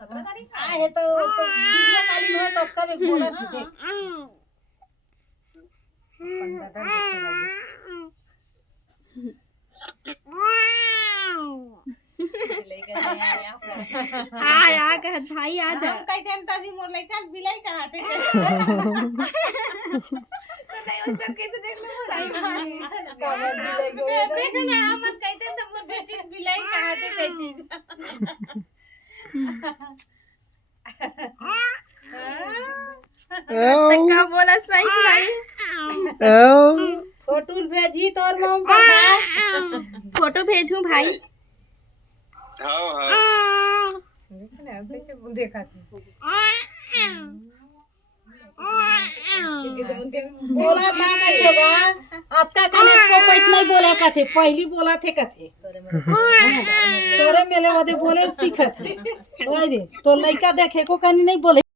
है तो video calling हो तो कब एक बोला थी देख आ कहत भाई आ जा हम कई टाइम तभी मोर लइका बिलाई कहाते नहीं उसको कैसे देख ना हम कहते तो मोर बेटी बिलाई कहाते कहती तक्का बोला सही भाई फोटो भेजी तोर मम बता फोटो भेजूं भाई देखना कैसे देखा बोला था नहीं होगा आपका कने को पैट नहीं बोला का थे पहली बोला थे का थे तोरे मेले वादे बोले सीखत है तो लइका देखे को कनी नहीं बोले